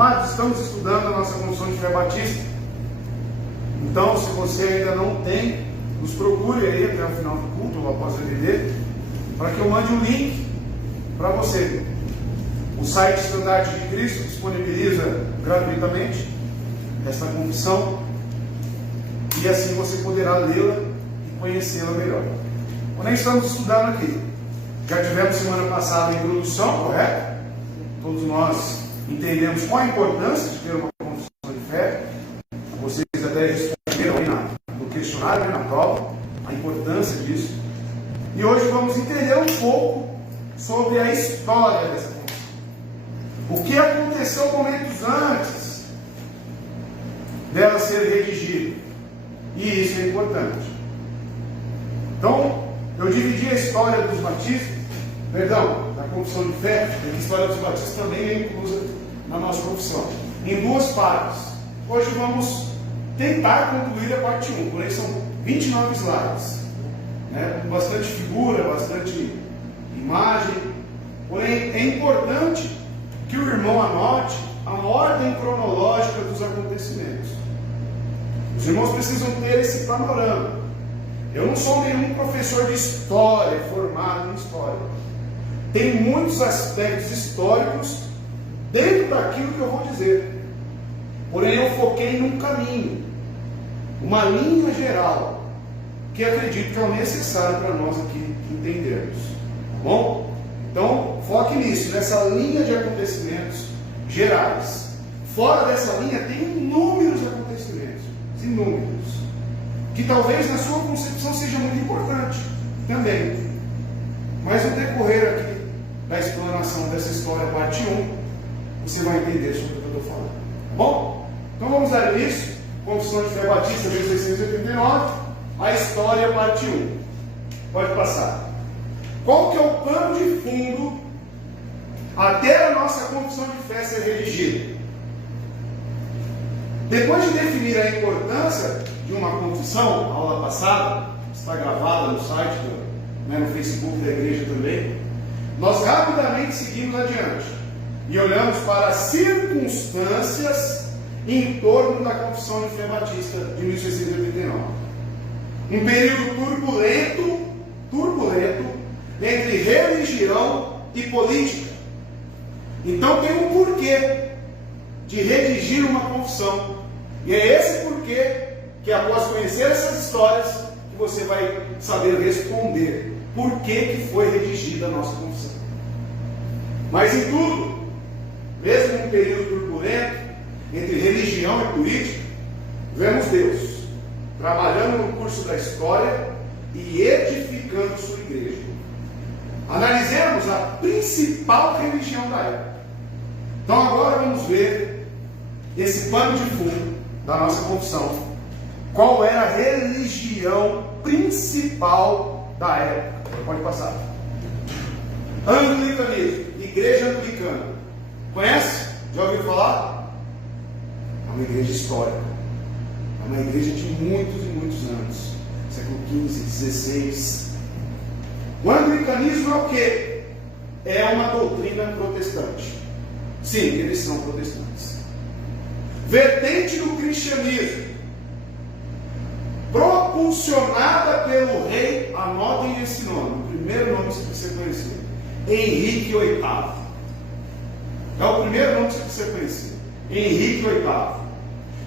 Amados, estamos estudando a nossa confissão de fé batista. Então, se você ainda não tem, nos procure aí até o final do culto, ou após o EBD, para que eu mande um link para você. O site Estandarte de Cristo disponibiliza gratuitamente esta confissão, e assim você poderá lê-la e conhecê-la melhor. Porém, estamos estudando aqui. Já tivemos semana passada a introdução, correto? Todos nós entendemos qual a importância de ter uma confissão de fé. Vocês até responderam aí no questionário, na prova, a importância disso. E hoje vamos entender um pouco sobre a história dessa confissão. O que aconteceu momentos antes dela ser redigida. E isso é importante. Então, eu dividi a história dos batistas, da confissão de fé, a história dos batistas também é inclusa na nossa confissão, em duas partes. Hoje vamos tentar concluir a parte 1, porém são 29 slides, com bastante figura, bastante imagem, porém é importante que o irmão anote a ordem cronológica dos acontecimentos. Os irmãos precisam ter esse panorama. Eu não sou nenhum professor de história, formado em história. Tem muitos aspectos históricos dentro daquilo que eu vou dizer. Porém, eu foquei num caminho, uma linha geral, que acredito que é o necessário para nós aqui entendermos. Tá bom? Então, foque nisso, nessa linha de acontecimentos gerais. Fora dessa linha, tem inúmeros acontecimentos, inúmeros, que talvez na sua concepção seja muito importante também. Mas no decorrer aqui da explanação dessa história, parte 1, você vai entender sobre o que eu estou falando. Tá bom? Então vamos dar início. Confissão de Fé Batista, 1689, a história, parte 1. Pode passar. Qual que é o pano de fundo até a nossa confissão de fé ser redigida? Depois de definir a importância de uma confissão, a aula passada, está gravada no site, no Facebook da igreja também, nós rapidamente seguimos adiante e olhamos para as circunstâncias em torno da confissão de fé batista de 1689. Um período turbulento entre religião e política. Então tem um porquê de redigir uma confissão. E é esse porquê que, após conhecer essas histórias, que você vai saber responder por que foi redigida a nossa confissão. Mas em tudo, mesmo em um período turbulento entre religião e política, vemos Deus trabalhando no curso da história e edificando sua igreja. Analisemos a principal religião da época. Então agora vamos ver esse pano de fundo da nossa confissão. Qual era a religião principal da época? Pode passar. Anglicanismo, igreja anglicana. Conhece? Já ouviu falar? É uma igreja histórica. É uma igreja de muitos e muitos anos. Século XV, XVI. O anglicanismo é o quê? É uma doutrina protestante. Sim, eles são protestantes. Vertente do cristianismo, propulsionada pelo rei, anotem esse nome, o primeiro nome que você conhecer, Henrique VIII. É o primeiro nome que você conhecer, Henrique VIII.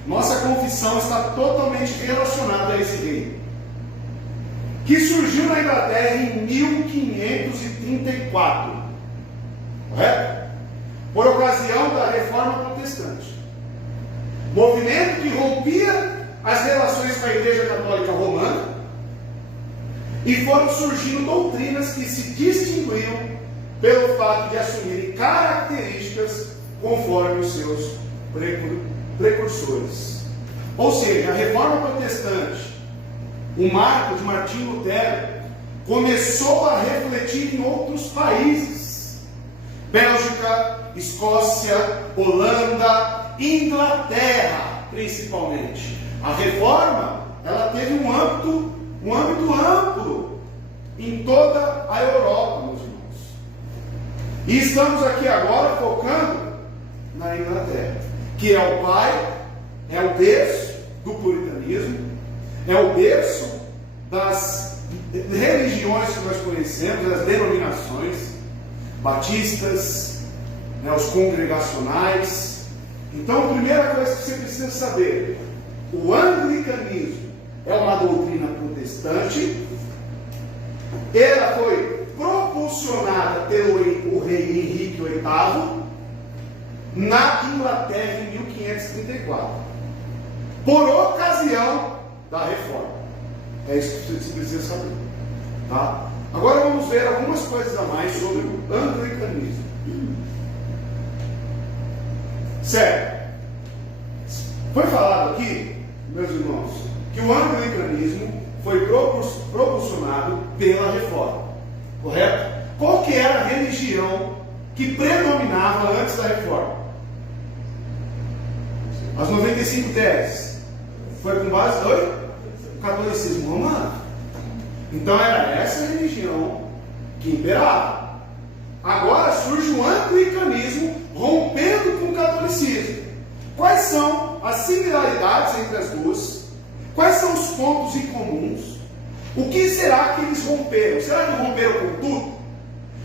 Nossa confissão está totalmente relacionada a esse rei, que surgiu na Inglaterra em 1534, correto? Por ocasião da Reforma Protestante, movimento que rompia as relações com a Igreja Católica Romana, e foram surgindo doutrinas que se distinguiam pelo fato de assumirem características conforme os seus precursores. Ou seja, a Reforma Protestante, o marco de Martinho Lutero, começou a refletir em outros países: Bélgica, Escócia, Holanda, Inglaterra, principalmente. A reforma, ela teve um âmbito amplo em toda a Europa, meus irmãos. E estamos aqui agora focando na Inglaterra, que é o pai, é o berço do puritanismo, é o berço das religiões que nós conhecemos, das denominações batistas, né, os congregacionais. Então, a primeira coisa que você precisa saber: o anglicanismo é uma doutrina protestante. Ela foi propulsionada pelo rei Henrique VIII na Inglaterra em 1534, por ocasião da reforma. É isso que você precisa saber, tá? Agora vamos ver algumas coisas a mais sobre o anglicanismo. Certo? Foi falado aqui, meus irmãos, que o anglicanismo foi propulsionado pela reforma, correto? Qual que era a religião que predominava antes da reforma? As 95 teses. Foi com base no catolicismo romano. Então era essa religião que imperava. Agora surge o anglicanismo rompendo com o catolicismo. Quais são as similaridades entre as duas? Quais são os pontos incomuns? O que será que eles romperam? Será que romperam com tudo?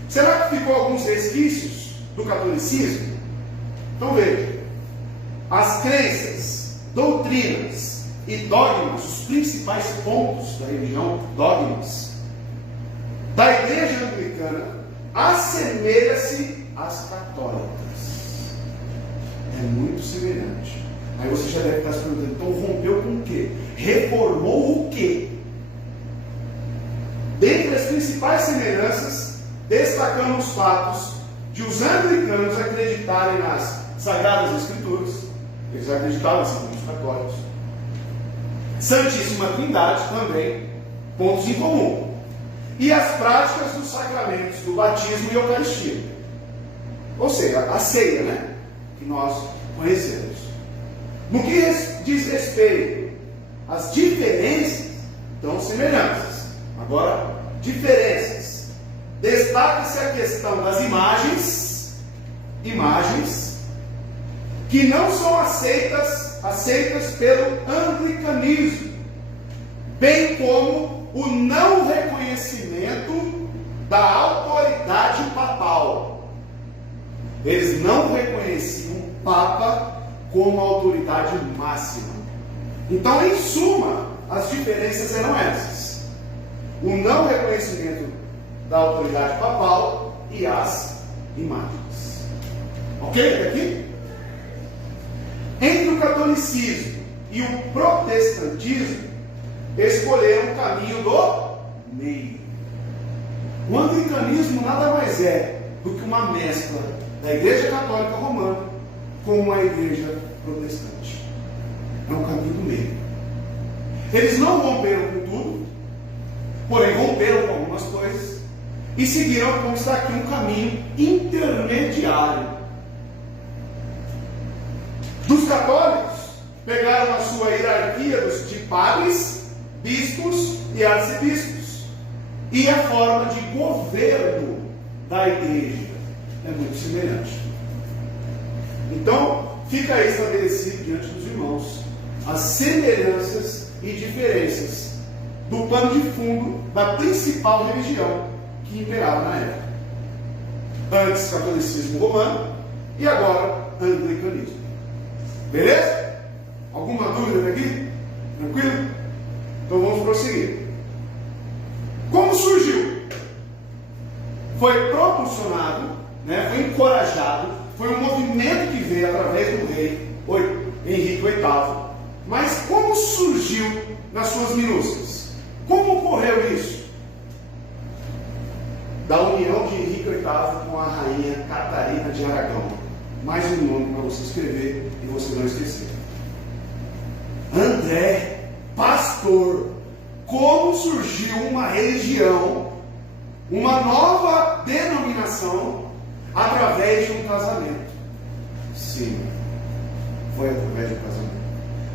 Será que ficou alguns resquícios do catolicismo? Então veja, as crenças, doutrinas e dogmas, os principais pontos da religião, dogmas, da igreja anglicana, assemelha-se às católicas. É muito semelhante. Aí você já deve estar se perguntando, então rompeu com o quê? Reformou o quê? Dentre as principais semelhanças, destacamos os fatos de os anglicanos acreditarem nas Sagradas Escrituras. Eles acreditavam assim como os católicos. Santíssima Trindade também, pontos em comum. E as práticas dos sacramentos do batismo e Eucaristia. Ou seja, a ceia, né? Que nós conhecemos. No que diz respeito às diferenças, então semelhanças. Agora, diferenças. Destaca-se a questão das imagens que não são aceitas pelo anglicanismo, bem como o não reconhecimento da autoridade papal. Eles não reconheciam o Papa como autoridade máxima. Então, em suma, as diferenças eram essas: o não reconhecimento da autoridade papal e as imagens. Ok? Até aqui? Entre o catolicismo e o protestantismo, escolheram o caminho do meio. O anglicanismo nada mais é do que uma mescla da Igreja Católica Romana com a Igreja Protestante. É um caminho do meio. Eles não romperam com tudo, porém romperam com algumas coisas e seguiram, como está aqui, um caminho intermediário. Dos católicos, pegaram a sua hierarquia de padres, bispos e arcebispos e a forma de governo da igreja é muito semelhante. Então, fica aí estabelecido diante dos irmãos as semelhanças e diferenças do pano de fundo da principal religião que imperava na época. Antes, catolicismo romano e agora, anglicanismo. Beleza? Alguma dúvida aqui? Tranquilo? Então vamos prosseguir. Como surgiu? Foi propulsionado, né? Foi encorajado, foi um movimento que veio através do rei Henrique VIII. Mas como surgiu nas suas minúcias? Como ocorreu isso? Da união de Henrique VIII com a rainha Catarina de Aragão. Mais um nome para você escrever e você não esquecer. André, pastor, como surgiu uma religião, uma nova denominação, através de um casamento? Sim, foi através de um casamento.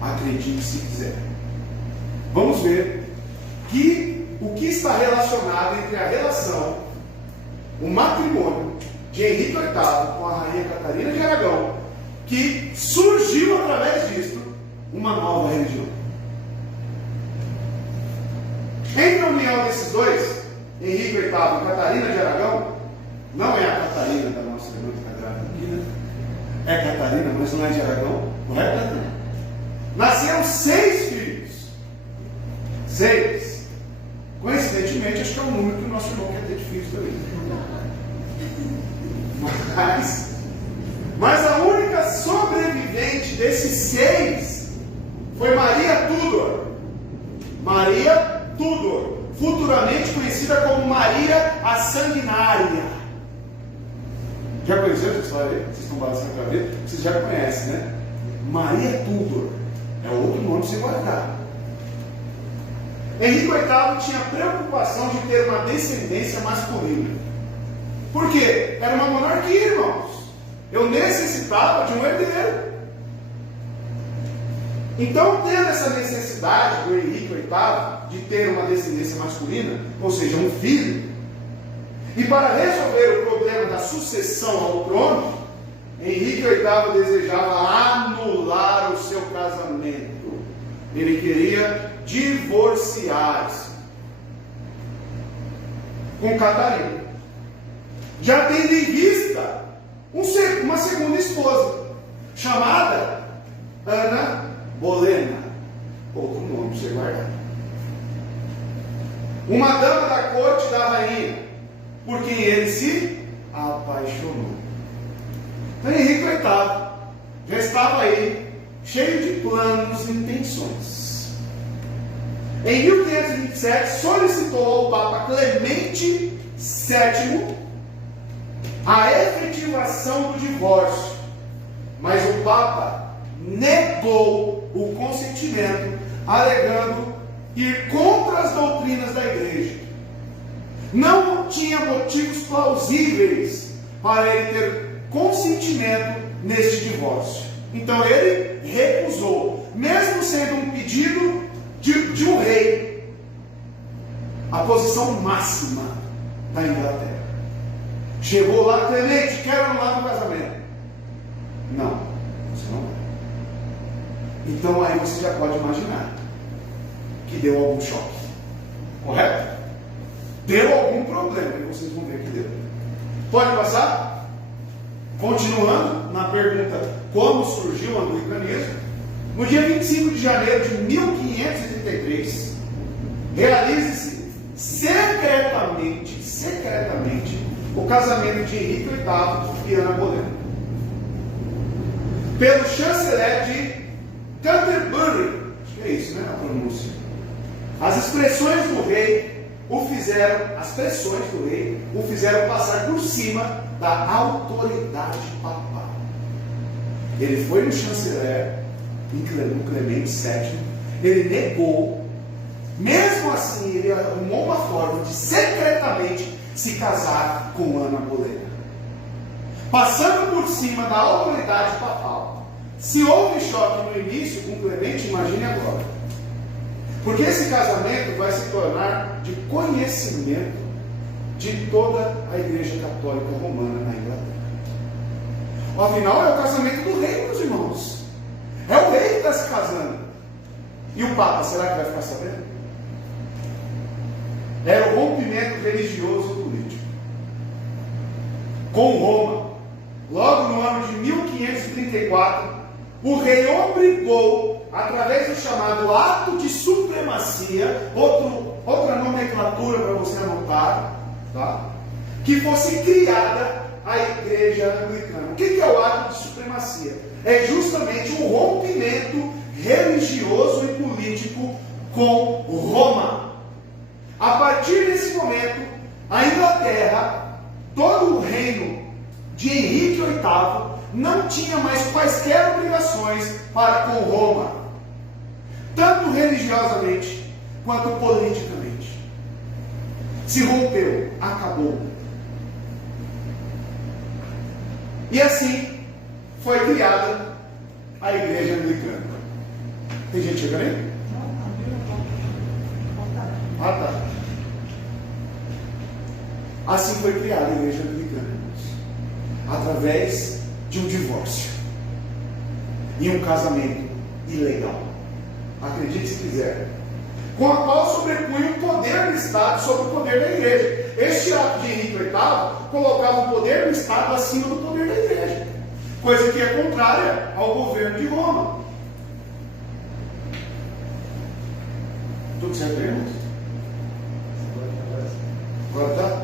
Acredite se quiser. Vamos ver o que está relacionado entre a relação, o matrimônio de Henrique VIII com a rainha Catarina de Aragão que surgiu através disso uma nova religião. Entre a união desses dois, Henrique VIII e Catarina de Aragão, não é a Catarina da nossa irmã que está grávida aqui, né? É Catarina, mas não é de Aragão, correto, Catarina? Nasceram 6 filhos. 6. Coincidentemente, acho que é o número que o nosso irmão quer ter de filhos também. Mas a única sobrevivente desses 6 foi Maria Tudor. Maria Tudor, futuramente conhecida como Maria a Sanguinária. Já conheceu essa história aí? Vocês estão balançando para ver? Vocês já conhecem, né? Maria Tudor é outro nome para você guardar. Henrique VIII tinha preocupação de ter uma descendência masculina. Por quê? Era uma monarquia, irmãos. Eu necessitava de um herdeiro. Então, tendo essa necessidade do Henrique VIII de ter uma descendência masculina, ou seja, um filho, e para resolver o problema da sucessão ao trono, Henrique VIII desejava anular o seu casamento. Ele queria divorciar-se com Catarina, já tendo em vista uma segunda esposa, chamada Ana Bolena, outro nome para você guardar, uma dama da corte da rainha, por quem ele se apaixonou. Então Henrique VIII já estava aí, cheio de planos e intenções. Em 1527, solicitou ao Papa Clemente VII a efetivação do divórcio, mas o Papa negou o consentimento, alegando ir contra as doutrinas da Igreja. Não tinha motivos plausíveis para ele ter consentimento neste divórcio. Então ele recusou, mesmo sendo um pedido de um rei, a posição máxima da Inglaterra. Chegou lá, Clemente, quero anular o casamento. Não, você não vai. Então aí você já pode imaginar que deu algum choque, correto? Deu algum problema, e vocês vão ver que deu. Pode passar? Continuando na pergunta, como surgiu o anglicanismo? No dia 25 de janeiro de 1533, realiza-se secretamente, o casamento de Henrique VIII e Ana Bolena, pelo chanceler de Canterbury, acho que é isso, né, a pronúncia. As pressões do rei o fizeram passar por cima da autoridade papal. Ele foi no chanceler, no Clemente VII, ele negou. Mesmo assim, ele arrumou uma forma de secretamente se casar com Ana Bolena, passando por cima da autoridade papal. Se houve choque no início com Clemente, imagine agora. Porque esse casamento vai se tornar de conhecimento de toda a Igreja Católica Romana na Inglaterra. Afinal, é o casamento do rei, meus irmãos. É o rei que está se casando. E o Papa, será que vai ficar sabendo? Era o rompimento religioso e político com Roma. Logo no ano de 1534, o rei obrigou, através do chamado ato de supremacia, outra nomenclatura para você anotar, tá? Que fosse criada a Igreja Anglicana. O que é o ato de supremacia? É justamente o rompimento religioso e político com Roma. A partir desse momento, a Inglaterra, todo o reino de Henrique VIII, não tinha mais quaisquer obrigações para com Roma, tanto religiosamente quanto politicamente. Se rompeu, acabou. E assim foi criada a Igreja Anglicana. Tem gente chegando aí? Ah, tá. Assim foi criada a Igreja Anglicana, através de um divórcio. em um casamento ilegal. Acredite se quiser. Com a qual sobrepunha o poder do Estado sobre o poder da igreja. Este ato de Henrique VIII colocava o poder do Estado acima do poder da igreja, coisa que é contrária ao governo de Roma. Tudo certo, irmãos? Agora tá?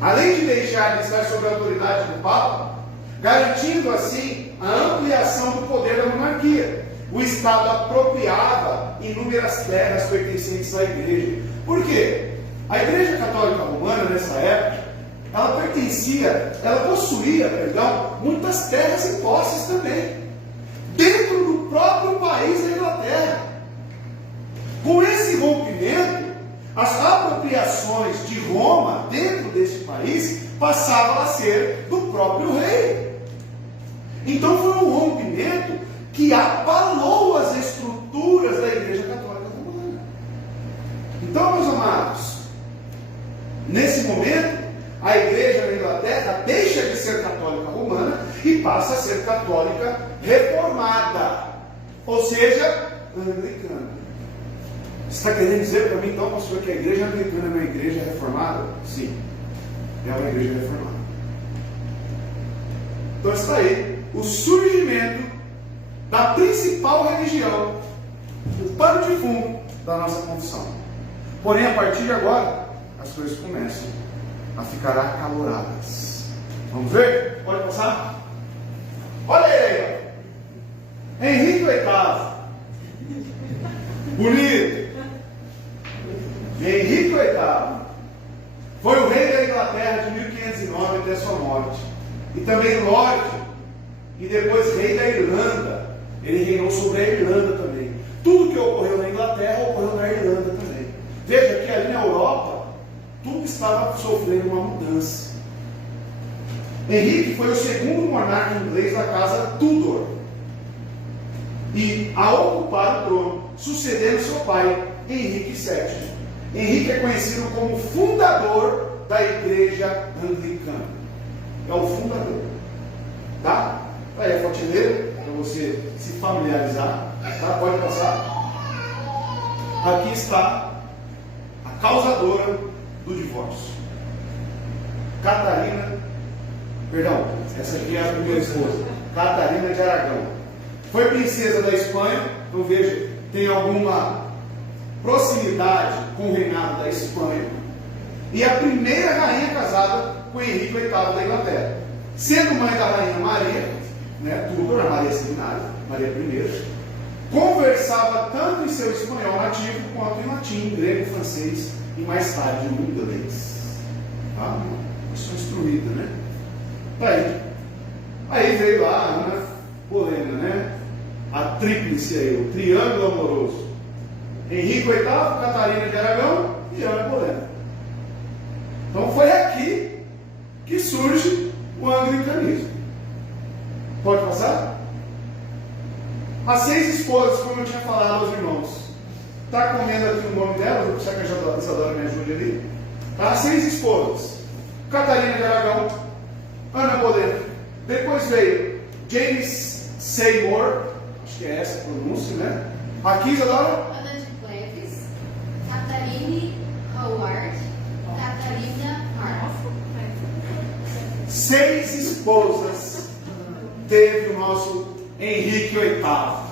Além de deixar de estar sob a autoridade do Papa, garantindo assim a ampliação do poder da monarquia, o Estado apropriava inúmeras terras pertencentes à igreja. Por quê? A Igreja Católica Romana, nessa época, ela possuía, muitas terras e posses também, dentro do próprio país da Inglaterra. Com esse rompimento, as apropriações de Roma dentro deste país passavam a ser do próprio rei. Então foi um rompimento que abalou as estruturas da Igreja Católica Romana. Então, meus amados, nesse momento, a Igreja na Inglaterra deixa de ser católica romana e passa a ser católica reformada, ou seja, anglicana. Você está querendo dizer para mim, então, pastor, que a Igreja Anglicana é uma igreja reformada? Sim, é uma igreja reformada. Então está aí o surgimento da principal religião, o pano de fundo da nossa confissão. Porém, a partir de agora, as coisas começam a ficar acaloradas. Vamos ver? Pode passar? Olha aí, ó. Henrique VIII. Bonito. Henrique VIII foi o rei da Inglaterra de 1509 até sua morte. E também Lorde. E depois rei da Irlanda. Ele reinou sobre a Irlanda também. Tudo que ocorreu na Inglaterra ocorreu na Irlanda também. Veja que ali na Europa tudo estava sofrendo uma mudança. Henrique foi o segundo monarca inglês da casa Tudor e a ocupar o trono, sucedendo seu pai, Henrique VII. Henrique é conhecido como fundador da Igreja Anglicana. É o fundador. Tá? Aí a fotileira, para você se familiarizar. Tá? Pode passar. Aqui está a causadora do divórcio. Essa aqui é a primeira esposa, Catarina de Aragão. Foi princesa da Espanha, então veja, tem alguma proximidade com o reinado da Espanha. E a primeira rainha casada com Henrique VIII da Inglaterra. Sendo mãe da rainha Maria, Tudor, a Maria Seminária, Maria I, conversava tanto em seu espanhol nativo quanto em latim, grego, francês e mais tarde o inglês. Tá? Pessoa instruída, né? Aí veio lá a Ana Bolena, né? A tríplice aí, o triângulo amoroso. Henrique VIII, Catarina de Aragão e Ana Bolena. Então foi aqui que surge o anglicanismo. Pode passar? As 6 esposas, como eu tinha falado aos irmãos. Está comendo aqui o nome delas? Eu preciso que a Isadora me ajude ali. Tá? 6 esposas. Catarina de Aragão, Ana Bolena. Depois veio James Seymour, acho que é essa a pronúncia, né? Aqui, Isadora? Ana de Cleves, Catarine Howard, Catarina Hart. 6 esposas teve o nosso Henrique VIII.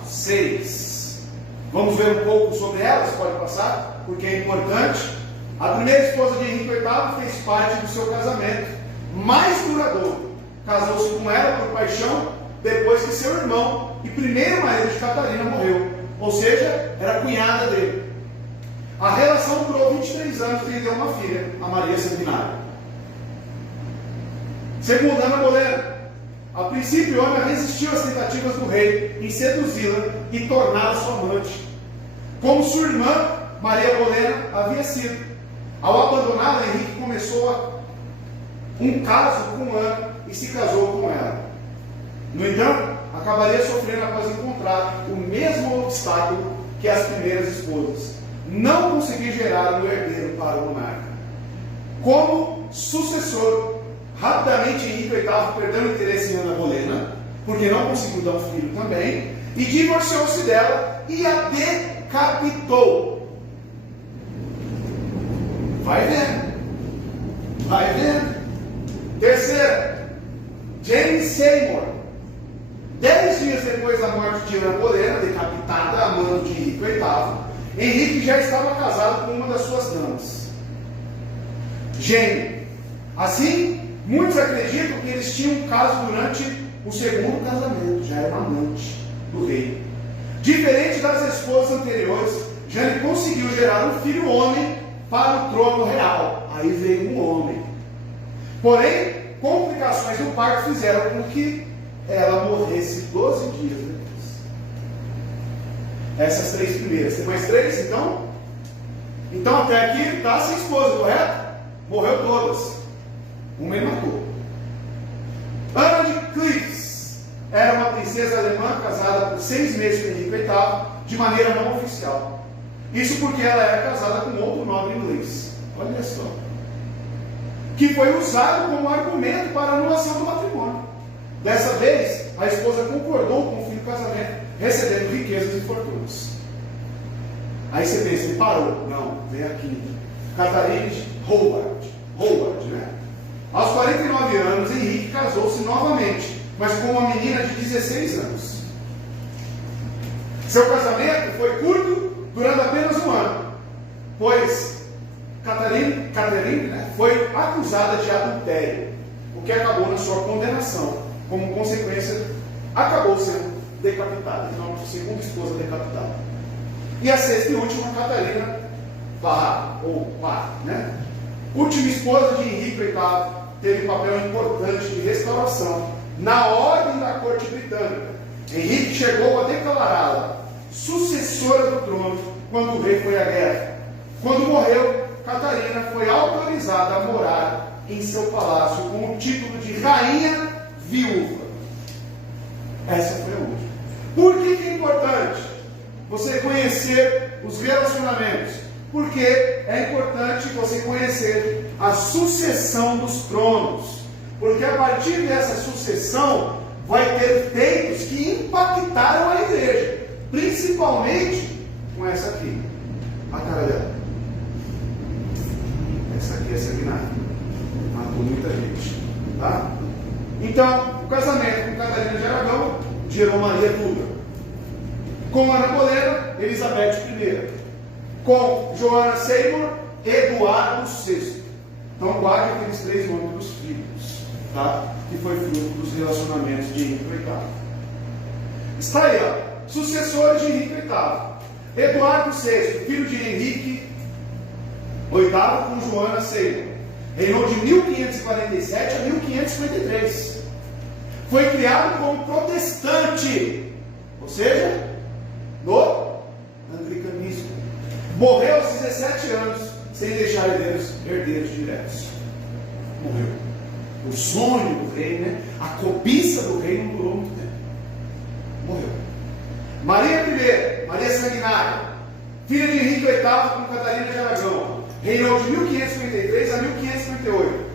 6. Vamos ver um pouco sobre elas, pode passar, porque é importante. A primeira esposa de Henrique VIII fez parte do seu casamento mais duradouro. Casou-se com ela por paixão depois que seu irmão e primeiro marido de Catarina morreu. Ou seja, era cunhada dele. A relação durou 23 anos e lhe deu uma filha, a Maria Sanguinária. Segundo Ana Bolena, a princípio Ana resistiu às tentativas do rei em seduzi-la e torná-la sua amante, como sua irmã Maria Bolena havia sido. Ao abandoná-la, Henrique começou um caso com Ana e se casou com ela. No entanto, acabaria sofrendo após encontrar o mesmo obstáculo que as primeiras esposas: não conseguir gerar um herdeiro para o monarca. Como sucessor, rapidamente Henrique VIII perdeu o interesse em Ana Bolena, porque não conseguiu dar um filho também, e divorciou-se dela e a decapitou. Vai vendo. Vai vendo. Terceira, Jane Seymour. 10 dias depois da morte de Ana Bolena, decapitada a mando de Henrique VIII, Henrique já estava casado com uma das suas damas, Jane. Assim, muitos acreditam que eles tinham um caso durante o segundo casamento, já era amante do rei. Diferente das esposas anteriores, Jane conseguiu gerar um filho homem para o trono real. Aí veio um homem. Porém, complicações do parto fizeram com que ela morresse 12 dias depois. Essas 3 primeiras. Tem mais 3, então? Então até aqui está sem esposa, correto? Morreu todas. Uma ele matou. Ana de Cleves era uma princesa alemã casada por 6 meses com Henrique VIII, de maneira não oficial. Isso porque ela era casada com outro nobre inglês. Olha só. Que foi usado como argumento para a anulação do matrimônio. Dessa vez, a esposa concordou com o fim do casamento, recebendo riquezas e fortunas. Aí você pensa, ele parou. Não, vem a quinta. Catharine Howard, né? Aos 49 anos, Henrique casou-se novamente, mas com uma menina de 16 anos. Seu casamento foi curto, durando apenas um ano, pois Catharine, né, foi acusada de adultério, o que acabou na sua condenação. Como consequência, acabou sendo decapitada, então a segunda esposa decapitada. E a sexta e última, Catarina Parr, né? Última esposa de Henrique VIII, teve um papel importante de restauração na ordem da corte britânica. Henrique chegou a declará-la sucessora do trono quando o rei foi à guerra. Quando morreu, Catarina foi autorizada a morar em seu palácio com o título de rainha viúva. Essa foi a última. Por que é importante você conhecer os relacionamentos? Porque é importante você conhecer a sucessão dos tronos. Porque a partir dessa sucessão vai ter feitos que impactaram a igreja. Principalmente com essa aqui. A cara dela. Essa aqui é sanguinária. Matou muita gente. Tá? Então, o casamento com Catarina de Aragão gerou Maria Tudor. Com Ana Bolena, Elizabeth I. Com Joana Seymour, Eduardo VI. Então, guarde aqueles 3 nomes dos filhos, tá? Que foi fruto dos relacionamentos de Henrique VIII. Está aí, ó. Sucessores de Henrique VIII. Eduardo VI, filho de Henrique VIII, com Joana Seymour. Reinou de 1547 a 1553. Foi criado como protestante, ou seja, no anglicanismo. Morreu aos 17 anos, sem deixar herdeiros diretos. Morreu. O sonho do rei, né? A cobiça do rei não durou muito tempo. Morreu. Maria I, Maria Sanguinária, filha de Henrique VIII com Catarina de Aragão. Reinou de 1553 a 1558.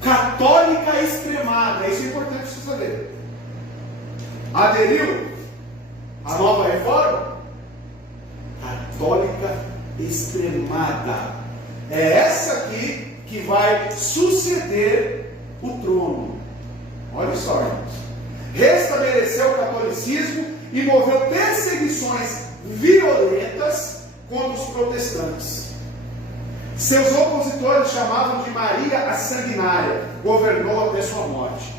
Católica extremada, isso é importante você saber. Aderiu à nova reforma? Católica extremada. É essa aqui que vai suceder o trono. Olha só, irmãos. Restabeleceu o catolicismo e moveu perseguições violentas contra os protestantes. Seus opositores chamavam de Maria a Sanguinária, governou até sua morte.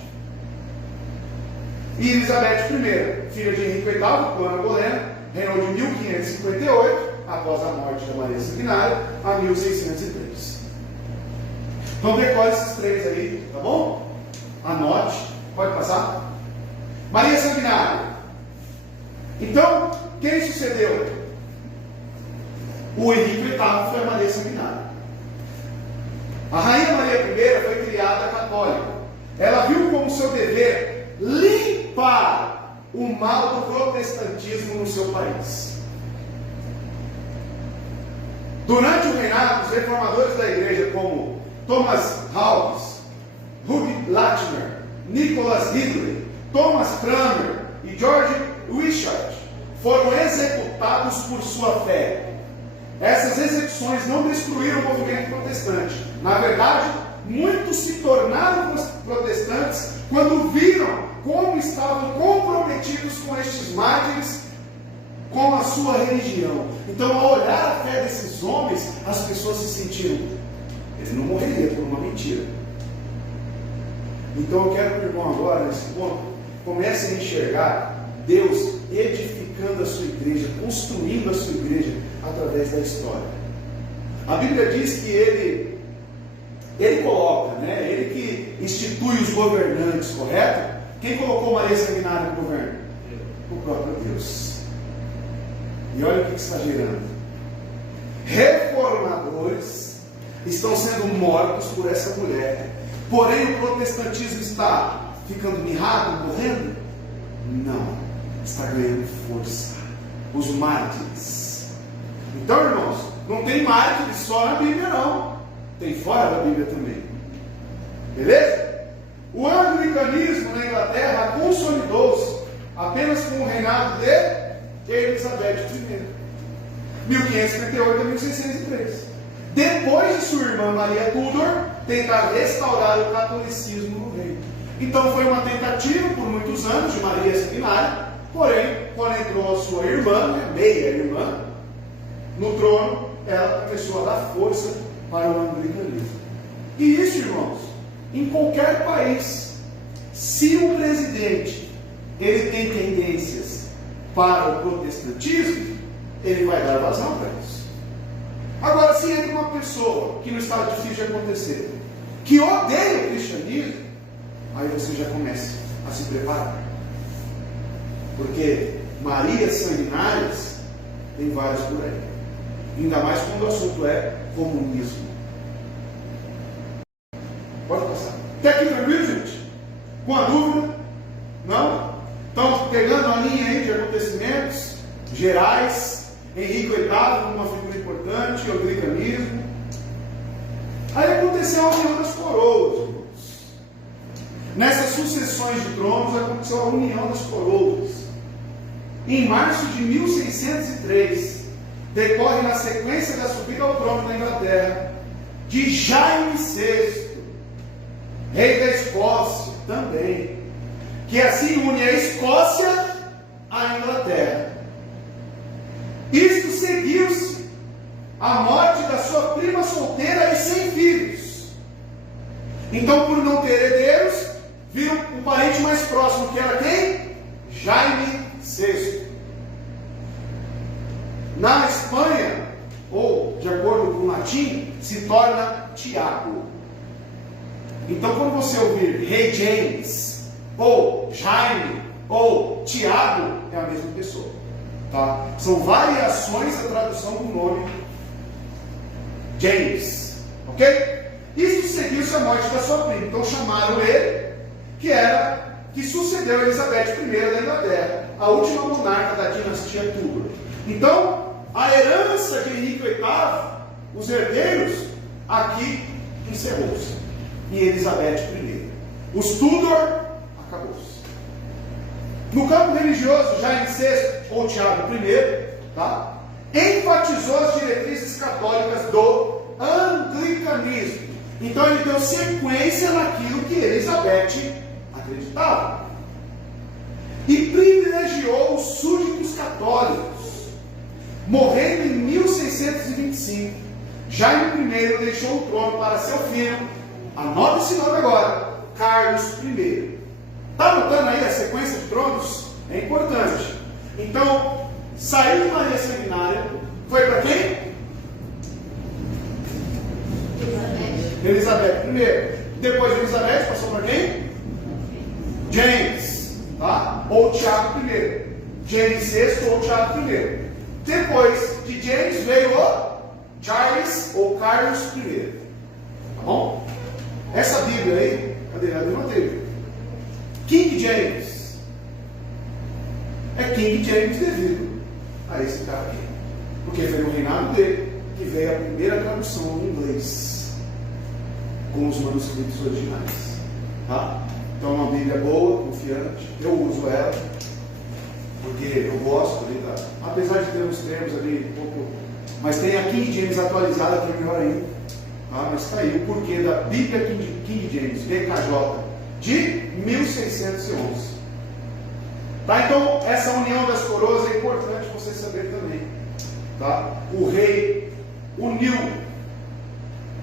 E Elizabeth I, filha de Henrique VIII, com Ana Bolena, reinou de 1558, após a morte da Maria Sanguinária, a 1603. Então decore esses 3 aí, tá bom? Anote, pode passar? Maria Sanguinária. Então, quem sucedeu? O Henrique VIII foi a Maria Sanguinária. A Rainha Maria I foi criada católica. Ela viu como seu dever limpar o mal do protestantismo no seu país. Durante o reinado, os reformadores da igreja, como Thomas Hawkes, Hugh Latimer, Nicholas Ridley, Thomas Cranmer e George Wishart foram executados por sua fé. Essas execuções não destruíram o movimento protestante. Na verdade, muitos se tornaram protestantes quando viram como estavam comprometidos com estes mártires, com a sua religião. Então, ao olhar a fé desses homens, as pessoas se sentiram: ele não morreria por uma mentira. Então, eu quero que o irmão agora, nesse ponto, comece a enxergar Deus edificando a sua igreja, construindo a sua igreja através da história. A Bíblia diz que ele coloca, ele que institui os governantes, correto? Quem colocou Maria Sanguinária no governo? O próprio Deus. E olha o que está gerando. Reformadores estão sendo mortos por essa mulher. Porém, o protestantismo está ficando mirrado, morrendo? Não. Está ganhando força. Os mártires. Então, irmãos, não tem mártires só na Bíblia, não. Tem fora da Bíblia também. Beleza? O anglicanismo na Inglaterra consolidou-se apenas com o reinado de Elizabeth I, 1538 a 1603. Depois de sua irmã Maria Tudor tentar restaurar o catolicismo no reino. Então foi uma tentativa por muitos anos de Maria Sanguinária, porém, quando entrou a sua irmã, meia-irmã, no trono, ela começou a dar força para o anglicanismo. E isso, irmãos, em qualquer país, se o presidente ele tem tendências para o protestantismo, ele vai dar vazão para isso. Agora, se entra uma pessoa que não está difícil de acontecer, que odeia o cristianismo, aí você já começa a se preparar. Porque Marias sanguinárias tem várias por aí. Ainda mais quando o assunto é comunismo. Pode passar. Até aqui tranquilo, gente? Com a dúvida? Não? Estamos pegando a linha aí de acontecimentos gerais. Henrique VIII, uma figura importante, o anglicanismo. Aí aconteceu a união das coroas, irmãos. Nessas sucessões de tronos aconteceu a união das coroas. Em março de 1603, decorre na sequência da subida ao trono da Inglaterra de Jaime VI, rei da Escócia também, que assim une a Escócia à Inglaterra. Isto seguiu-se a morte da sua prima solteira e sem filhos. Então, por não ter herdeiros, viu o parente mais próximo, que era quem? Jaime VI. Na Espanha, ou de acordo com o latim, se torna Tiago. Então, quando você ouvir Rei James, ou Jaime, ou Tiago, é a mesma pessoa. Tá? São variações da tradução do nome James. Ok? Isso seguiu-se a morte da sua prima. Então chamaram ele, que sucedeu a Elizabeth I da Inglaterra, a última monarca da dinastia Tudor. Então, a herança de Henrique VIII, os herdeiros, aqui encerrou-se. Em Elizabeth I. Os Tudor, acabou-se. No campo religioso, Jaime VI, ou Tiago I, tá? Enfatizou as diretrizes católicas do anglicanismo. Então ele deu sequência naquilo que Elizabeth acreditava. E privilegiou os súditos católicos. Morrendo em 1625, Jaime I deixou o trono para seu filho, anote esse nome agora, Carlos I. Está anotando aí a sequência de tronos? É importante. Então, saiu de Maria Sanguinária, foi para quem? Elizabeth I. Depois de Elizabeth, passou para quem? James, tá? Ou Tiago I. James VI ou Tiago I. Depois de James veio o Charles ou Carlos I. Tá bom? Essa Bíblia aí, cadê? Eu não tenho. King James. É King James devido a esse cara aqui. Porque foi no reinado dele que veio a primeira tradução em inglês com os manuscritos originais. Tá? Então, é uma Bíblia boa, confiante. Eu uso ela, porque eu gosto ali, apesar de ter uns termos ali um pouco. Mas tem a King James atualizada, que é melhor ainda. Tá? Mas está aí o porquê da Bíblia King James, BKJ, de 1611. Tá? Então, essa união das coroas é importante você saber também. Tá? O rei uniu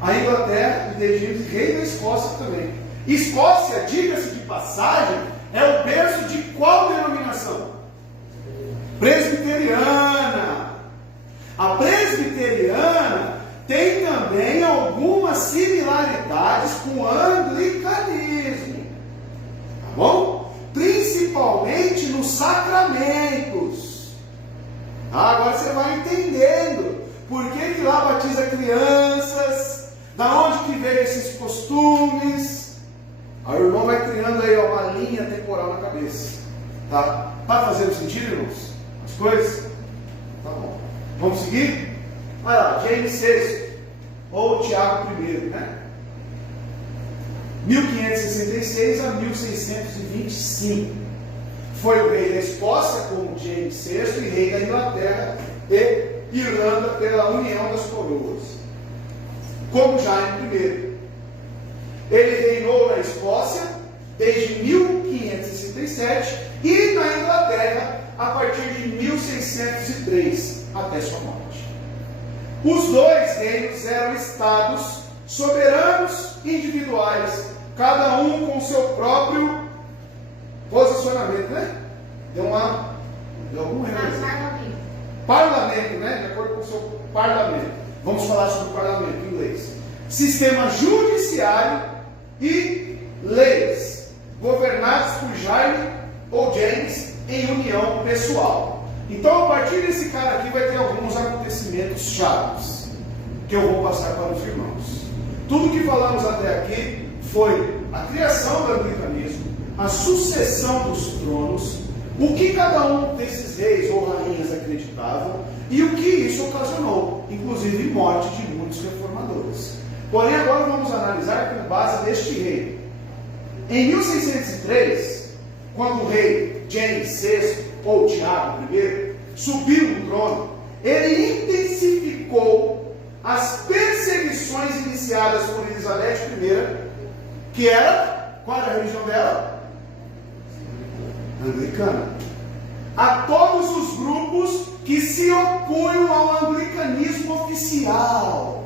a Inglaterra e Egito, rei da Escócia também. Escócia, diga-se de passagem, é o berço de qual denominação? Presbiteriana. A presbiteriana tem também algumas similaridades com o anglicanismo. Tá bom? Principalmente nos sacramentos. Agora você vai entendendo por que lá batiza crianças, da onde que veio esses costumes. Aí o irmão vai criando aí uma linha temporal na cabeça. Tá? Tá fazendo sentido, irmãos? As coisas? Tá bom. Vamos seguir? Vai lá, James VI, ou Tiago I, né? 1566 a 1625. Foi o rei da Escócia como James VI e rei da Inglaterra e Irlanda pela união das coroas, como Jaime I. Ele reinou na Escócia desde 1567 e na Inglaterra a partir de 1603 até sua morte. Os dois reinos eram estados soberanos individuais, cada um com seu próprio posicionamento, né? Deu algum erro. Parlamento, né? De acordo com o seu parlamento. Vamos falar sobre o parlamento em inglês. Sistema judiciário e leis, governados por Jaime ou James em união pessoal. Então, a partir desse cara aqui, vai ter alguns acontecimentos chaves que eu vou passar para os irmãos. Tudo que falamos até aqui foi a criação do anglicanismo, a sucessão dos tronos, o que cada um desses reis ou rainhas acreditavam e o que isso ocasionou, inclusive morte de muitos reformadores. Porém, agora vamos analisar com base neste rei. Em 1603, quando o rei James VI ou Tiago I subiu no trono, ele intensificou as perseguições iniciadas por Elizabeth I, que era, qual era a religião dela? Anglicana. A todos os grupos que se opunham ao anglicanismo oficial.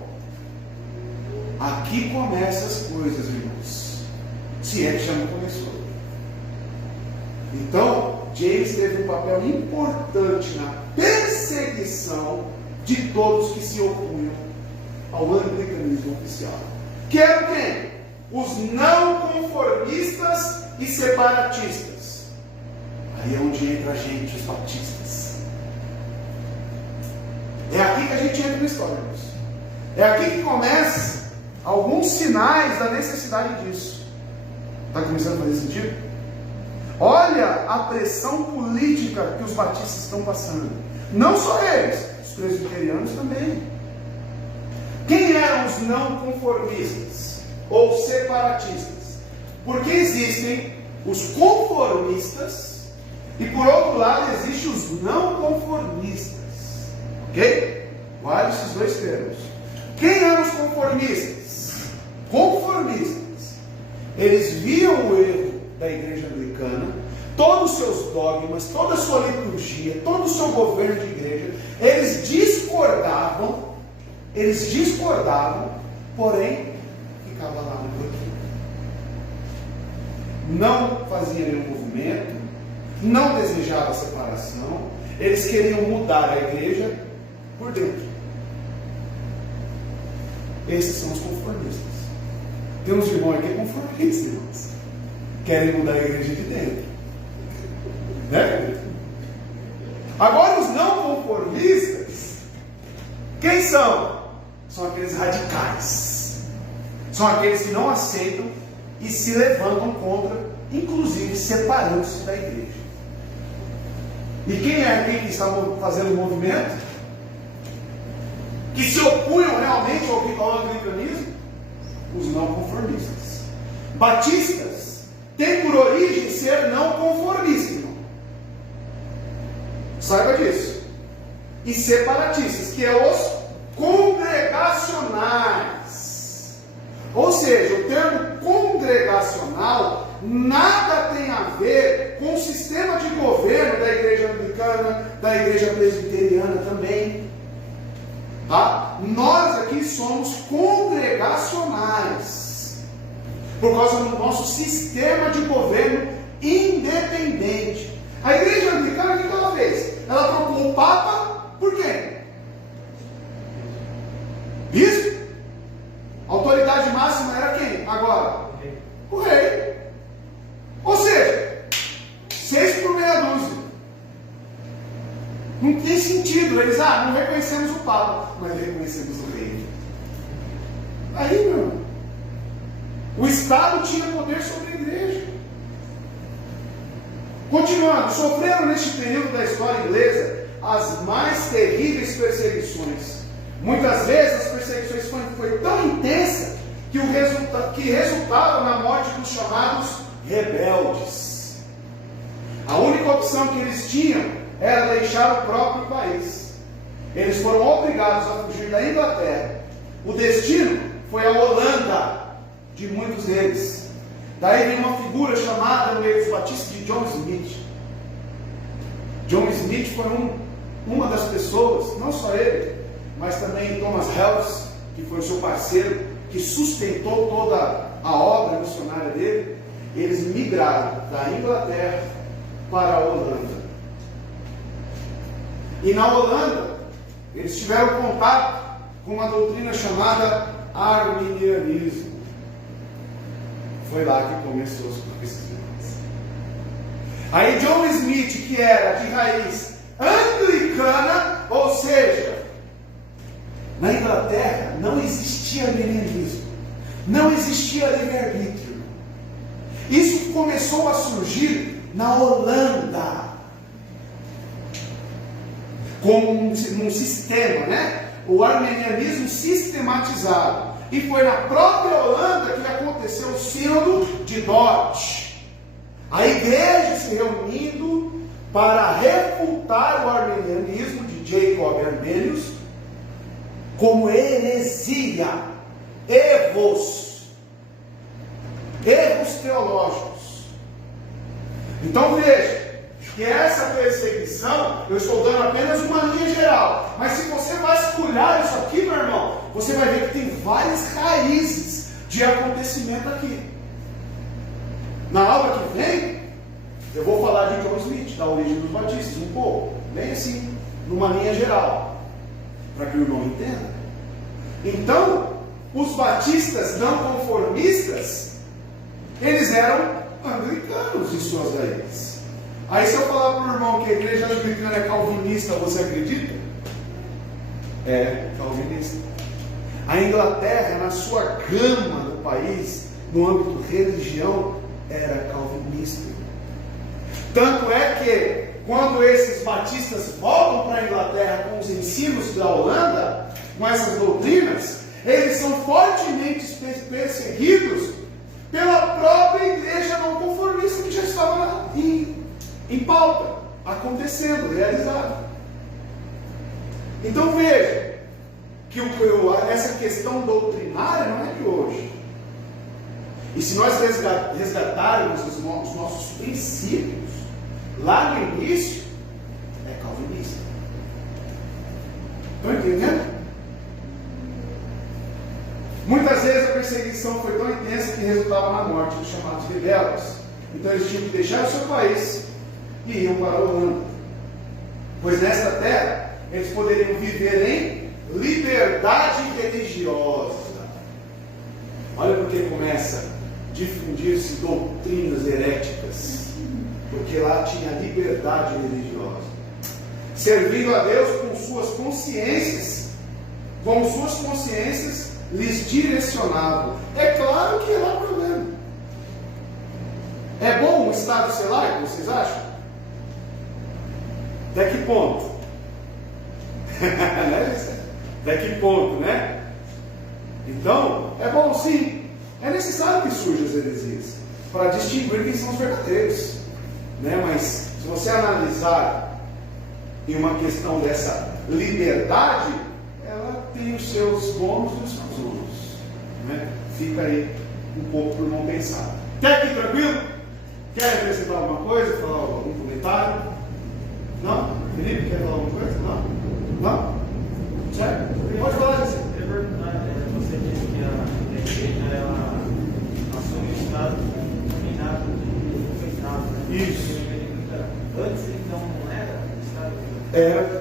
Aqui começam as coisas, irmãos. Se é que já não começou. Então, James teve um papel importante na perseguição de todos que se opunham ao anglicanismo oficial. Que eram quem? Os não conformistas e separatistas. Aí é onde entra a gente, os batistas. É aqui que a gente entra na história, irmãos. É aqui que começam alguns sinais da necessidade disso. Está começando a fazer sentido? Olha a pressão política que os batistas estão passando. Não só eles, os presbiterianos também. Quem eram os não conformistas ou separatistas? Porque existem os conformistas e por outro lado existem os não conformistas. Ok? Guarde esses dois termos. Quem eram os conformistas? Conformistas. Eles viam o erro da igreja anglicana, todos os seus dogmas, toda a sua liturgia, todo o seu governo de igreja. Eles discordavam, porém ficava lá no cantinho. Não fazia nenhum movimento, não desejava separação, eles queriam mudar a igreja por dentro. Esses são os conformistas. Tem uns irmãos aqui conformistas, irmãos. Querem mudar a igreja de dentro. Né? Agora os não conformistas, quem são? São aqueles radicais. São aqueles que não aceitam e se levantam contra, inclusive separando-se da igreja. E quem é aquele que está fazendo o movimento? Que se opunham realmente ao anglicanismo? Os não conformistas. Batistas tem por origem ser não conformista, irmão. Saiba disso. E separatistas, que é os congregacionais. Ou seja, o termo congregacional nada tem a ver com o sistema de governo da igreja anglicana, da igreja presbiteriana também. Tá? Nós aqui somos congregacionais, por causa do nosso sistema de governo independente. A igreja anglicana, o que ela fez? Ela trocou o Papa por quem? Bispo? A autoridade máxima era quem? Agora? O rei. Ou seja, 6 por meia dúzia. Não tem sentido. Eles, não reconhecemos o Papa, mas reconhecemos o rei. Aí, meu irmão, o Estado tinha poder sobre a igreja. Continuando, sofreram neste período da história inglesa as mais terríveis perseguições. Muitas vezes as perseguições foi tão intensa que resultaram na morte dos chamados rebeldes. A única opção que eles tinham era deixar o próprio país. Eles foram obrigados a fugir da Inglaterra. O destino foi a Holanda, de muitos deles. Daí vem uma figura chamada no meio dos batistas de John Smith. John Smith foi uma das pessoas, não só ele, mas também Thomas Helps, que foi o seu parceiro, que sustentou toda a obra missionária dele. Eles migraram da Inglaterra para a Holanda. E na Holanda, eles tiveram contato com uma doutrina chamada arminianismo. Foi lá que começou as pesquisas. Aí John Smith, que era de raiz anglicana, ou seja, na Inglaterra não existia arminianismo, não existia livre-arbítrio. Isso começou a surgir na Holanda, como um sistema, né? O arminianismo sistematizado. E foi na própria Holanda que aconteceu o Sínodo de Dort. A igreja se reunindo para refutar o arminianismo de Jacob Arminius como heresia, erros teológicos. Então veja que essa perseguição, eu estou dando apenas uma linha geral, mas se você vasculhar isso aqui, meu irmão, você vai ver que tem várias raízes de acontecimento aqui. Na aula que vem, eu vou falar de John Smith, da origem dos batistas, um pouco, bem assim, numa linha geral, para que o irmão entenda. Então, os batistas não conformistas, eles eram anglicanos em suas raízes. Aí se eu falar para o irmão que a igreja anglicana é calvinista, você acredita? É calvinista. A Inglaterra, na sua gama do país, no âmbito religião, era calvinista. Tanto é que, quando esses batistas voltam para a Inglaterra com os ensinos da Holanda, com essas doutrinas, eles são fortemente perseguidos pela própria igreja não conformista que já estava em pauta, acontecendo, realizado. Então veja que essa questão doutrinária não é de hoje. E se nós resgatarmos os nossos princípios, lá no início, é calvinista. Estão entendendo? Muitas vezes a perseguição foi tão intensa que resultava na morte dos chamados rebeldes. Então eles tinham que deixar o seu país e iam para a Holanda. Pois nesta terra, eles poderiam viver em liberdade religiosa. Olha porque começa a difundir-se doutrinas heréticas. Porque lá tinha liberdade religiosa. Servindo a Deus com suas consciências, lhes direcionavam. É claro que há problema. É bom o Estado ser laico, vocês acham? Até que ponto? Até que ponto, né? Então, é bom sim. É necessário que surjam as heresias. para distinguir quem são os verdadeiros, né? Mas se você analisar em uma questão dessa liberdade, ela tem os seus bônus e os seus ônus, né? Fica aí um pouco por não pensar. Até aqui tranquilo? Quer acrescentar alguma coisa? Falar algum comentário? Não? Felipe, quer falar alguma coisa? Não? Não? Certo? Pode falar, José. Você disse que a igreja ela assume o estado dominado de pecado, né? Isso. Antes então não era estado.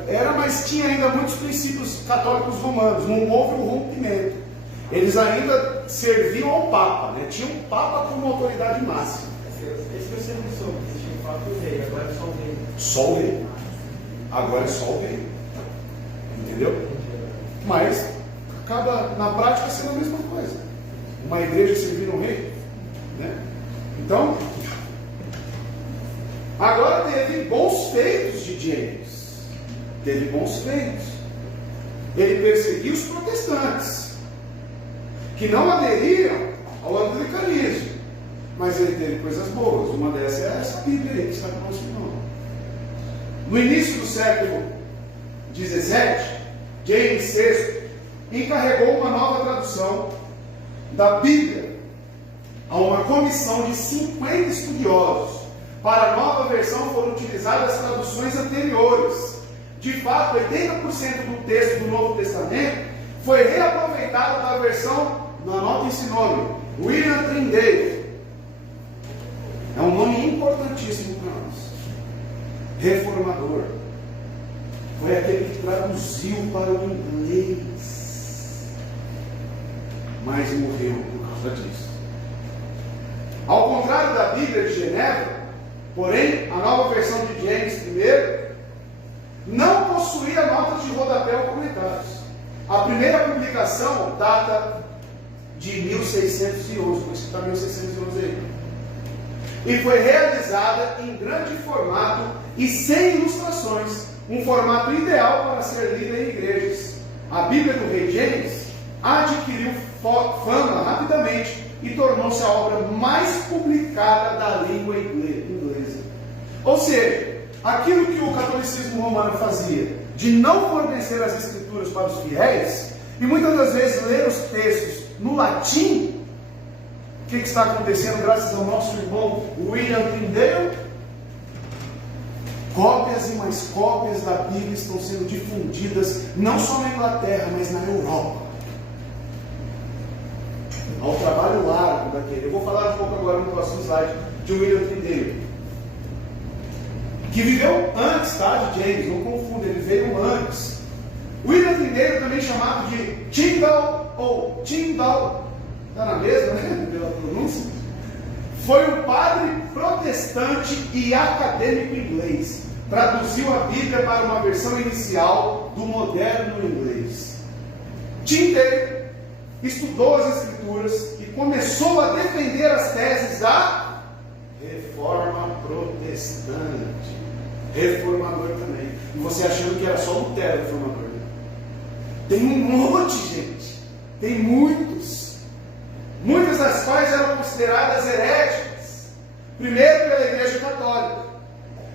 Era, mas tinha ainda muitos princípios católicos romanos, não houve um rompimento. Eles ainda serviam ao Papa, né? Tinha um Papa como autoridade máxima. Esse que eu sempre soube, existia o fato do rei, agora é só o rei. Só o rei. Agora é só o rei. Entendeu? Mas acaba na prática sendo a mesma coisa. Uma igreja servir um rei, né? Então, agora teve bons feitos de James. Teve bons feitos. Ele perseguiu os protestantes, que não aderiram ao anglicanismo. Mas ele teve coisas boas. Uma dessas é essa Bíblia aí que está com o nosso irmão. No início do século XVII, James VI encarregou uma nova tradução da Bíblia a uma comissão de 50 estudiosos. Para a nova versão foram utilizadas as traduções anteriores. De fato, 80% do texto do Novo Testamento foi reaproveitado da versão, anota esse nome, William Tyndale. É um nome importantíssimo para nós. Reformador. Foi aquele que traduziu para o inglês, mas morreu por causa disso. Ao contrário da Bíblia de Genebra, porém, a nova versão de James I não possuía notas de rodapé ou comentários. A primeira publicação data de 1611, por isso que está 1611 aí. E foi realizada em grande formato e sem ilustrações, um formato ideal para ser lida em igrejas. A Bíblia do Rei James adquiriu fama rapidamente e tornou-se a obra mais publicada da língua inglesa. Ou seja, aquilo que o catolicismo romano fazia, de não fornecer as escrituras para os fiéis, e muitas das vezes ler os textos no latim. O que está acontecendo graças ao nosso irmão William Tyndale? Cópias e mais cópias da Bíblia estão sendo difundidas não só na Inglaterra, mas na Europa. Ao trabalho largo daquele. Eu vou falar um pouco agora no próximo slide de William Tyndale, que viveu antes, tá, de James, não confunda, ele veio antes. William Tyndale, também chamado de Tyndale ou Tyndall, está na mesma, né, pela pronúncia, foi um padre protestante e acadêmico inglês. Traduziu a Bíblia para uma versão inicial do moderno inglês. Tyndale estudou as Escrituras e começou a defender as teses da Reforma Protestante. Reformador também. E você achando que era só Lutero reformador? Né? Tem um monte, gente. Tem muitos. Muitas das quais eram consideradas heréticas. Primeiro pela Igreja Católica,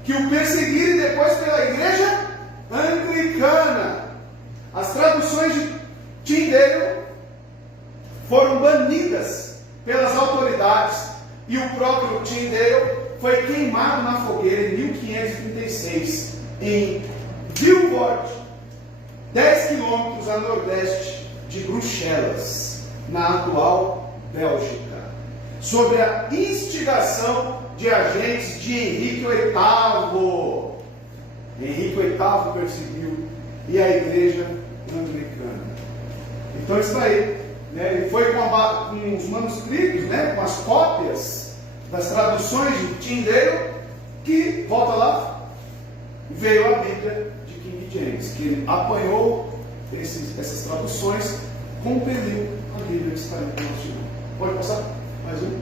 que o perseguiram, e depois pela Igreja Anglicana. As traduções de Tyndale foram banidas pelas autoridades e o próprio Tyndale foi queimado na fogueira em 1536 em Vilvoorde, 10 quilômetros a nordeste de Bruxelas, na atual Bélgica, sob a instigação de agentes de Henrique VIII. Henrique VIII perseguiu e a Igreja Anglicana. Então isso aí, né? Ele foi com os manuscritos, né? Com as cópias das traduções de Tyndale, que, volta lá, veio a Bíblia de King James, que ele apanhou essas traduções, compeliu a Bíblia que está ali no nosso irmão. Pode passar? Mais um.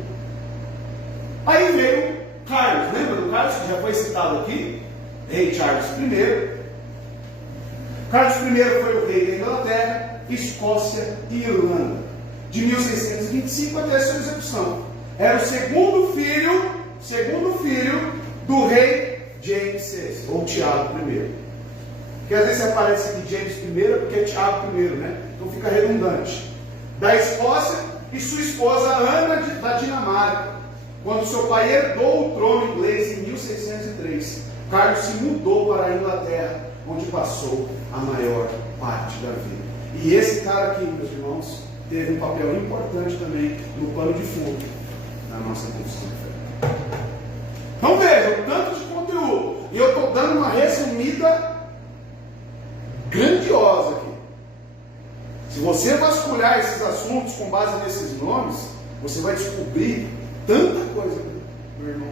Aí veio Carlos, lembra do Carlos que já foi citado aqui? Rei Charles I. Carlos I foi o rei da Inglaterra, Escócia e Irlanda, de 1625 até a sua execução. era o segundo filho do rei James VI, ou Tiago I. Porque às vezes aparece aqui James I porque é Tiago I, né? Então fica redundante. Da Escócia, e sua esposa Ana da Dinamarca, quando seu pai herdou o trono inglês em 1603. Carlos se mudou para a Inglaterra, onde passou a maior parte da vida. E esse cara aqui, meus irmãos, teve um papel importante também no pano de fundo da nossa confissão de fé. Então veja, o tanto de conteúdo. E eu estou dando uma resumida grandiosa aqui. Se você vasculhar esses assuntos com base nesses nomes, você vai descobrir tanta coisa, meu irmão.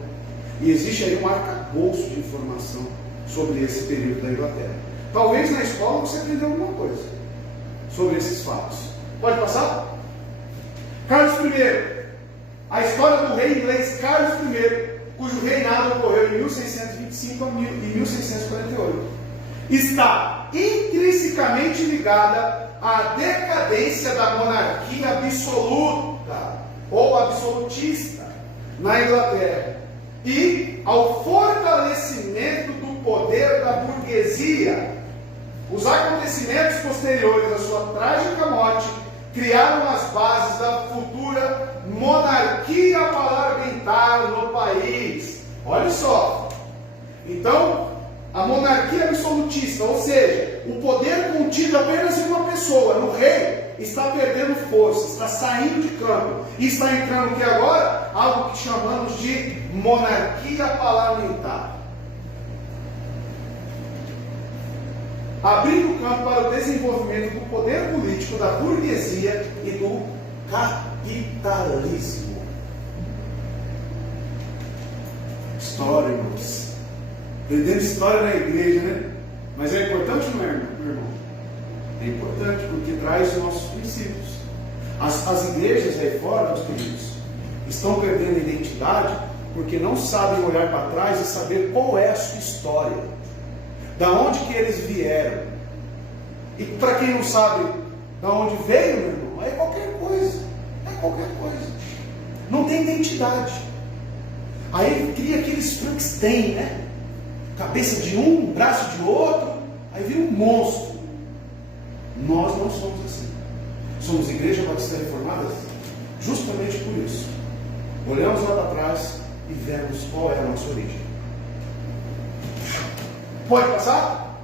E existe aí um arcabouço de informação sobre esse período da Inglaterra. Talvez na escola você aprendeu alguma coisa sobre esses fatos. Pode passar? Carlos I. A história do rei inglês Carlos I, cujo reinado ocorreu em 1625 e 1648, está intrinsecamente ligada à decadência da monarquia absoluta ou absolutista na Inglaterra e ao fortalecimento do poder da burguesia. Os acontecimentos posteriores à sua trágica morte criaram as bases da futura monarquia parlamentar no país. Olha só. Então, a monarquia absolutista, ou seja, o poder contido apenas em uma pessoa, no rei, está perdendo força, está saindo de campo. E está entrando o que agora? Algo que chamamos de monarquia parlamentar. Abrindo campo para o desenvolvimento do poder político da burguesia e do capitalismo. História, irmãos. Aprendendo história na igreja, né? Mas é importante, não é, meu irmão? É importante porque traz os nossos princípios. As igrejas aí fora, meus queridos, estão perdendo a identidade porque não sabem olhar para trás e saber qual é a sua história. Da onde que eles vieram. E para quem não sabe da onde veio, meu irmão, é qualquer coisa. É qualquer coisa. Não tem identidade. Aí cria aqueles Frankenstein, né? Cabeça de um, braço de outro, aí vira um monstro. Nós não somos assim. Somos Igreja Batista Reformada justamente por isso. Olhamos lá para trás e vemos qual é a nossa origem. Pode passar?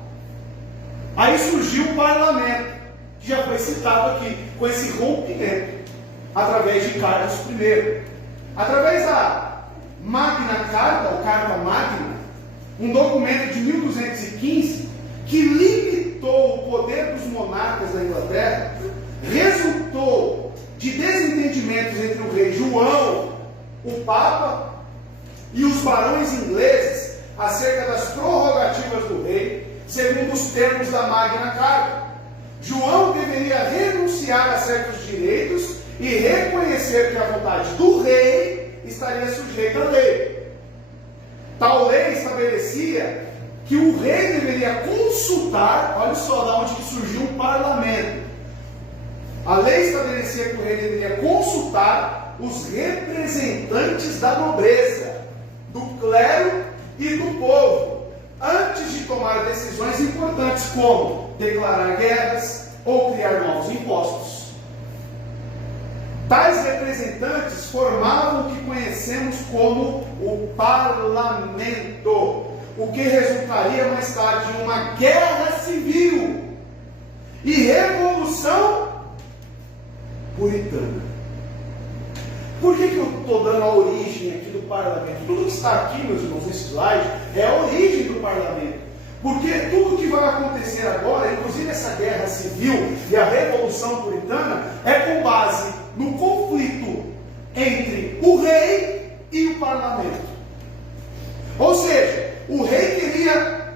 Aí surgiu o parlamento, que já foi citado aqui, com esse rompimento, através de Carlos I. Através da Magna Carta, ou Carta Magna, um documento de 1215, que limitou o poder dos monarcas da Inglaterra, resultou de desentendimentos entre o rei João, o Papa, e os barões ingleses, acerca das prerrogativas do rei, segundo os termos da Magna Carta. João deveria renunciar a certos direitos e reconhecer que a vontade do rei estaria sujeita à lei. Tal lei estabelecia que o rei deveria consultar, olha só de onde que surgiu o parlamento. A lei estabelecia que o rei deveria consultar os representantes da nobreza, do clero e do povo, antes de tomar decisões importantes como declarar guerras ou criar novos impostos. Tais representantes formavam o que conhecemos como o parlamento, o que resultaria mais tarde em uma guerra civil e revolução puritana. Por que eu estou dando a origem aqui do parlamento? Tudo que está aqui, meus irmãos, nesse slide, é a origem do parlamento. Porque tudo que vai acontecer agora, inclusive essa guerra civil e a revolução puritana, é com base no conflito entre o rei e o parlamento. Ou seja, o rei queria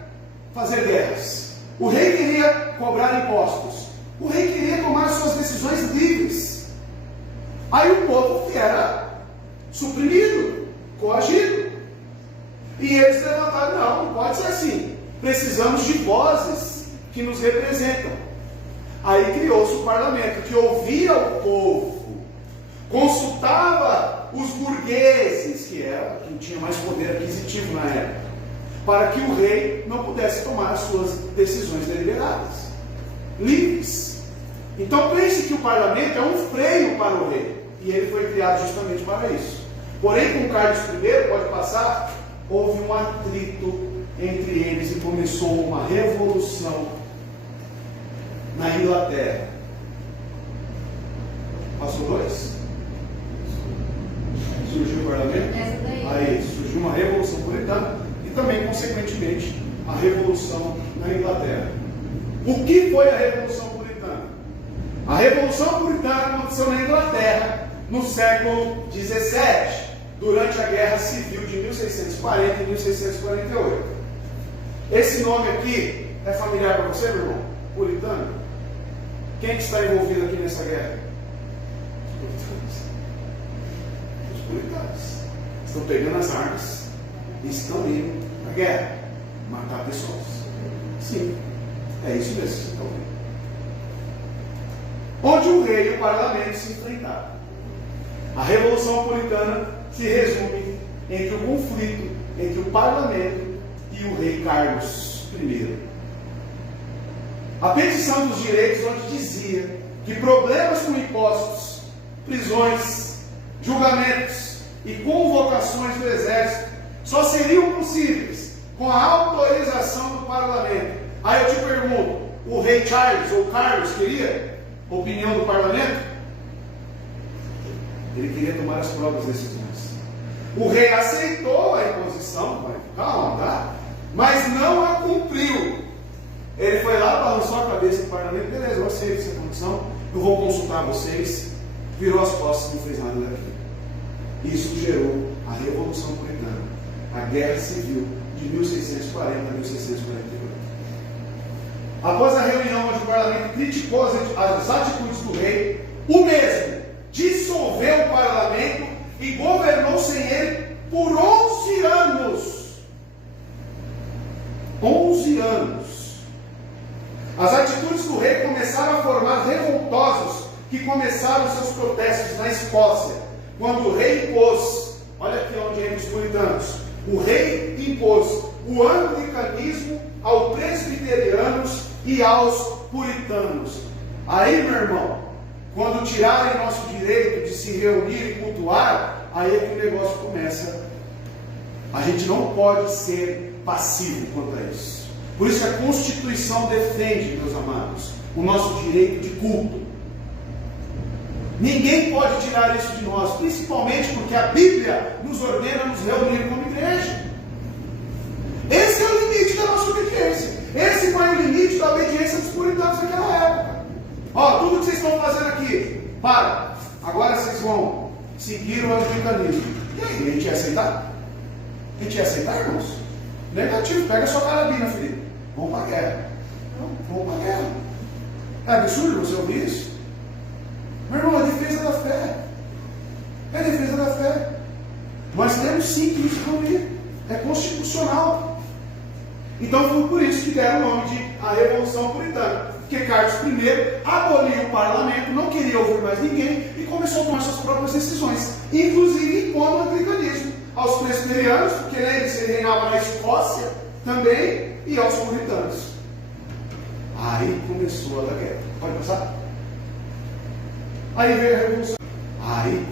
fazer guerras, o rei queria cobrar impostos, o rei queria tomar suas decisões livres. Aí o povo era suprimido, coagido. E eles levantaram, não pode ser assim. Precisamos de vozes que nos representam. Aí criou-se o parlamento, que ouvia o povo, consultava os burgueses, que era quem tinha mais poder aquisitivo na época, para que o rei não pudesse tomar as suas decisões deliberadas, livres. Então pense que o parlamento é um freio para o rei, e ele foi criado justamente para isso. Porém, com Carlos I, pode passar, houve um atrito entre eles e começou uma revolução na Inglaterra. Passou 2? Surgiu o parlamento? Aí surgiu uma revolução puritana e também, consequentemente, a revolução na Inglaterra. O que foi a revolução puritana? A revolução puritana aconteceu na Inglaterra no século XVII, durante a Guerra Civil de 1640 e 1648. Esse nome aqui é familiar para você, meu irmão? Puritano? Quem que está envolvido aqui nessa guerra? Os puritanos. Estão pegando as armas e estão indo para a guerra, matar pessoas. Sim, é isso mesmo que vocês estão vendo. Onde o rei e o parlamento se enfrentaram. A Revolução Puritana se resume entre o conflito entre o parlamento e o rei Carlos I. A petição dos direitos, onde dizia que problemas com impostos, prisões, julgamentos e convocações do exército só seriam possíveis com a autorização do parlamento. Aí eu te pergunto, o rei Charles ou Carlos queria opinião do parlamento? Ele queria tomar as próprias decisões. O rei aceitou a imposição, calma, tá? Mas não a cumpriu. Ele foi lá, balançou a cabeça do parlamento, beleza, eu aceito essa condição, eu vou consultar vocês, virou as costas e não fez nada daquilo. Isso gerou a Revolução Puritana, a Guerra Civil de 1640 a 1648. Após a reunião onde o parlamento criticou as atitudes do rei, o mesmo dissolveu o parlamento e governou sem ele por 11 anos. 11 anos. As atitudes do rei começaram a formar revoltosos que começaram seus protestos na Escócia, quando o rei impôs, olha aqui onde é os puritanos, o rei impôs o anglicanismo aos presbiterianos e aos puritanos. Aí, meu irmão, quando tirarem nosso direito de se reunir e cultuar, aí é que o negócio começa. A gente não pode ser passivo quanto a isso. Por isso que a Constituição defende, meus amados, o nosso direito de culto. Ninguém pode tirar isso de nós, principalmente porque a Bíblia nos ordena a nos reunir como igreja. Esse é o limite da nossa obediência. Esse foi o limite da obediência dos puritanos naquela época. Ó, tudo que vocês estão fazendo aqui, para. Agora vocês vão seguir o anglicanismo. E aí, a gente ia aceitar? A gente ia aceitar, irmãos? Negativo, pega a sua carabina, filho. Vamos para a guerra. Não, vamos para a guerra. É absurdo você ouvir isso? Meu irmão, é defesa da fé. É defesa da fé. Nós temos sim que nos reunir. É constitucional. Então foi por isso que deram o nome de a Revolução Puritana. Porque Carlos I aboliu o parlamento, não queria ouvir mais ninguém e começou a tomar suas próprias decisões, inclusive impondo o anglicanismo aos presbiterianos, porque lembre-se, ele reinava na Escócia também, e aos puritanos. Aí começou a guerra. Pode passar? Aí veio a Revolução. Aí começou.